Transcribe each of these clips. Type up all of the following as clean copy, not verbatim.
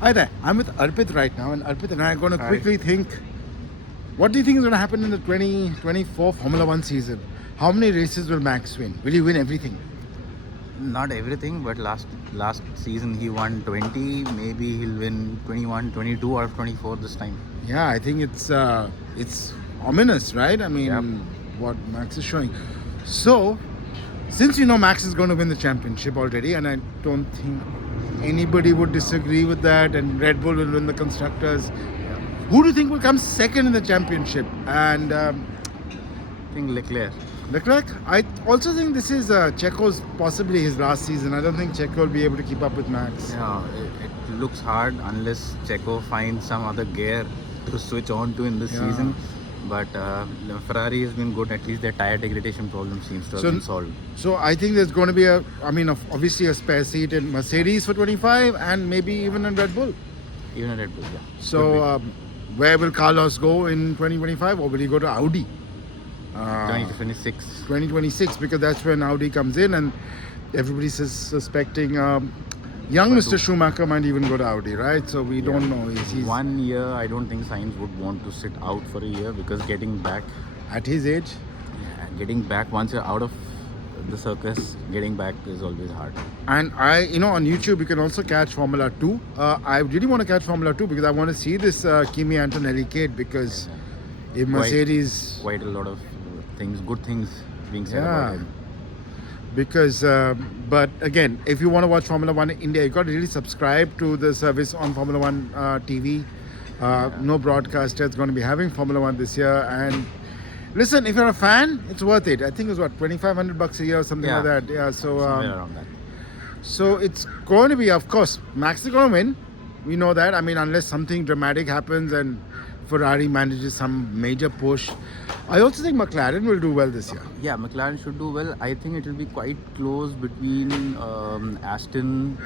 Hi there. I'm with Arpit right now, and Arpit and I are going to Hi. quickly think. What do you think is going to happen in the 2024 Formula One season? How many races will Max win? Will he win everything? Not everything, but last season he won 20. Maybe he'll win 21, 22 out of 24 this time. Yeah, I think it's ominous, right? I Yep. mean, what Max is showing. So, since you know Max is going to win the championship already, and I don't think anybody would disagree with that, and Red Bull will win the constructors. Yep. Who do you think will come second in the championship? And I think Leclerc. Leclerc, I also think this is Checo's possibly his last season. I don't think Checo will be able to keep up with Max. Yeah, it looks hard unless Checo finds some other gear to switch on to in this Yeah. season. But Ferrari has been good. At least their tire degradation problem seems to have been solved. So I think there's going to be obviously a spare seat in Mercedes for 25 and maybe even in Red Bull. Even at Red Bull, yeah. So where will Carlos go in 2025, or will he go to Audi? 2026. 2026, because that's when Audi comes in, and everybody's suspecting young Mr. Schumacher might even go to Audi, right? So we don't know. He's 1 year, I don't think Sainz would want to sit out for a year because getting back once you're out of the circus, getting back is always hard. And on YouTube you can also catch Formula 2. I really want to catch Formula 2 because I want to see this Kimi Antonelli kid, because if Mercedes, Quite a lot of good things being said Yeah. about him. because but again, if you want to watch Formula 1 in India, you got to really subscribe to the service on Formula 1 TV. No broadcaster is going to be having Formula 1 this year. And listen, if you're a fan, it's worth it. I think it's what, $2,500 a year or something Yeah. like that. Yeah, so Somewhere around that. so it's going to be, of course, Max is going to win. We know that. I mean, unless something dramatic happens and Ferrari manages some major push. I also think McLaren will do well this year. Yeah, McLaren should do well. I think it will be quite close between Aston,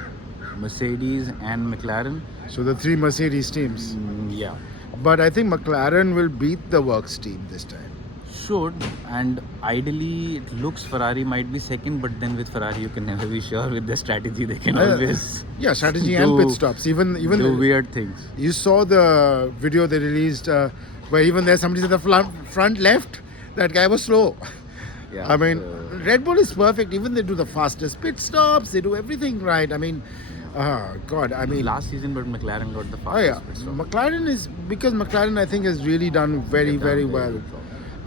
Mercedes, and McLaren. So the three Mercedes teams. Yeah, But I think McLaren will beat the Works team this time. should. And ideally, it looks Ferrari might be second, but then with Ferrari, you can never be sure. With their strategy, they can always Yeah, strategy and pit stops. Even do weird things. you saw the video they released where even there somebody said the front left, that guy was slow. Yeah, I mean, so- Red Bull is perfect. Even they do the fastest pit stops. They do everything right. I mean, God. I mean, last season, but McLaren got the oh fastest yeah, pit stop. McLaren is, because McLaren I think has really done very They've done very very well. good job.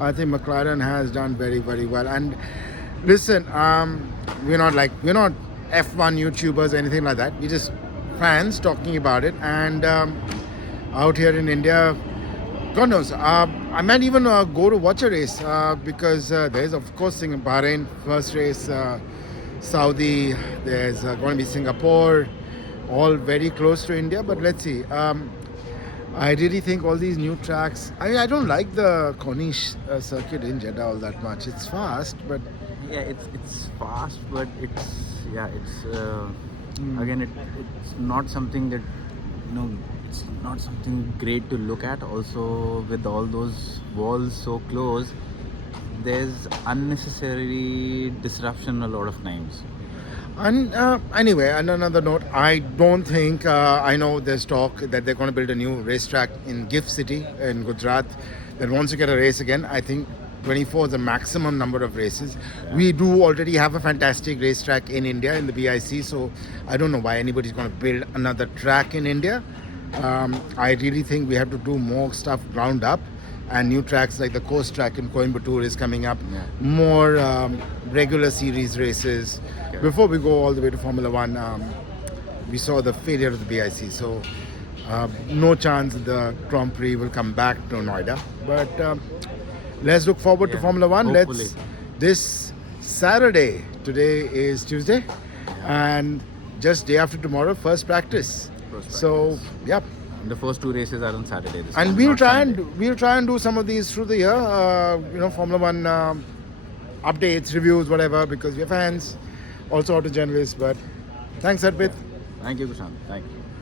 I think McLaren has done very very well. And listen, we're not F1 YouTubers or anything like that. We're just fans talking about it. And out here in India, God knows, I might even go to watch a race because there's of course in Bahrain first race, Saudi, there's going to be Singapore, all very close to India. But let's see. I really think all these new tracks. I don't like the Corniche circuit in Jeddah all that much. It's fast, but Yeah, it's fast, but it's again it's not something that it's not something great to look at. Also, with all those walls so close, there's unnecessary disruption a lot of times. And anyway, on another note, I don't think, I know there's talk that they're going to build a new racetrack in Gift City in Gujarat. That once you get a race again, I think 24 is the maximum number of races. Yeah. We do already have a fantastic racetrack in India in the BIC, so I don't know why anybody's going to build another track in India. I really think we have to do more stuff ground up, and new tracks like the coast track in Coimbatore is coming up. Yeah. More regular series races. Okay. Before we go all the way to Formula One, we saw the failure of the BIC. So no chance the Grand Prix will come back to Noida. But let's look forward to Yeah, Formula One. hopefully. This Saturday, today is Tuesday, and just day after tomorrow, first practice. First So, yep. The first two races are on Saturday. This And time, we'll not try Sunday. and do some of these through the year. Formula One updates, reviews, whatever, because we're fans, also auto journalists. But thanks, Arpit. Thank you, Kushant. Thank you.